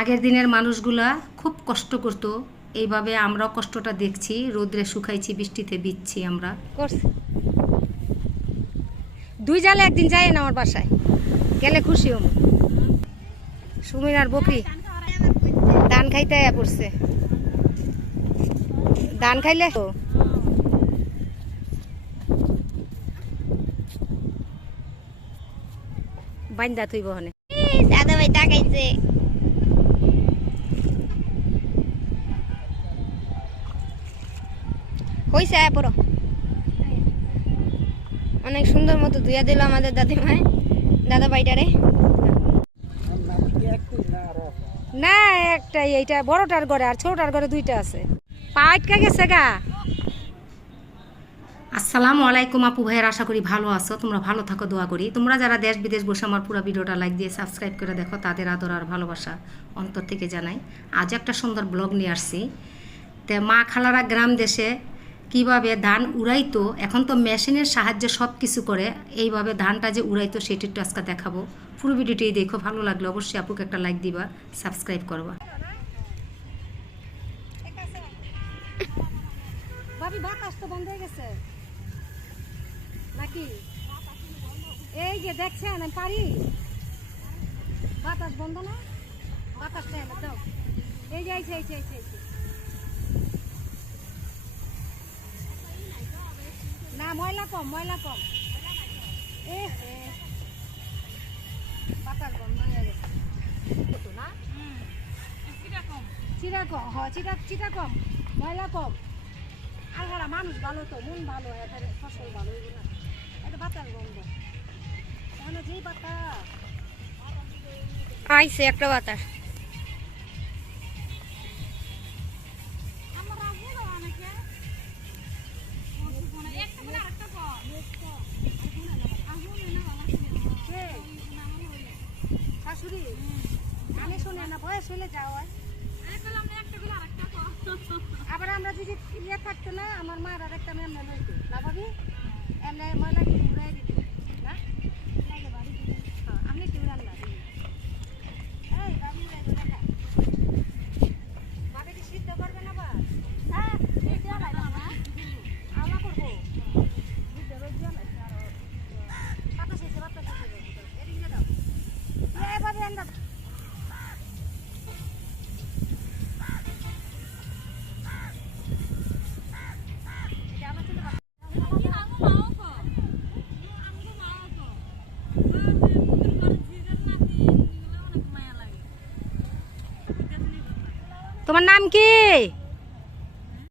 আগের দিনের মানুষগুলা খুব কষ্ট করতো। এইভাবে আমরাও কষ্টটা দেখছি রোদ্রে শুকাইছি বৃষ্টিতে বিচ্ছি আমরা। করছে। দুই জালে একদিন যাই না আমার বাসায়। গেলে খুশি হম। সুমির আর বকরি ধান খাইতে পড়ছে। ধান খাইলে? তো বাইন্দা তুই বহনে দাদা ভাই টাকাইছে অনেক সুন্দর মতো ধুইয়া দিল আমাদের দাদিমায় দাদা ভাইটারে। না, একটাই, এইটা বড়টার ঘরে আর ছোটটার ঘরে দুইটা আছে। পা আটকা গেছে গা। আসসালামু আলাইকুম আপু ভাইয়ের, আশা করি ভালো আছো। তোমরা ভালো থাকো, দোয়া করি। তোমরা যারা দেশ বিদেশ বসে আমার পুরো ভিডিওটা লাইক দিয়ে সাবস্ক্রাইব করে দেখো, তাদের আদর আর ভালোবাসা অন্তর থেকে জানাই। আজ একটা সুন্দর ব্লগ নিয়ে আসছি। তে মা খালারা গ্রাম দেশে কীভাবে ধান উড়াইতো, এখন তো মেশিনের সাহায্যে সব কিছু করে, এইভাবে ধানটা যে উড়াইতো সেটা একটু আজকে দেখাবো। পুরো ভিডিওটি দেখো, ভালো লাগলে অবশ্যই আপুকে একটা লাইক দিবা সাবস্ক্রাইব করবা। বাতাস বন্ধ এই যে পারি। না? বাতাস দেয় না দাও। এই। ময়লা কম ময়লা কম। এ হে। বাতাস বন্ধ হয়ে গেছে। কত না? চিরা কম। হ চিরা চিরা কম ময়লা কম। আর হারা মানুষ ভালো তো মন ভালো এদের ফসল ভালো হইব না। এটা তাহলে যেই বাতাস আইছে একটা বাতাস শাশুড়ি? আমি শুনে না বয়স হলে যাওয়া আবার আমরা যদি ইয়ে থাকতো না আমার মার আর একটা মেমনে লইতো। লাভাবি এমনি ময়লা উড়াই দিত আমার ছিল তোমার নাম কি?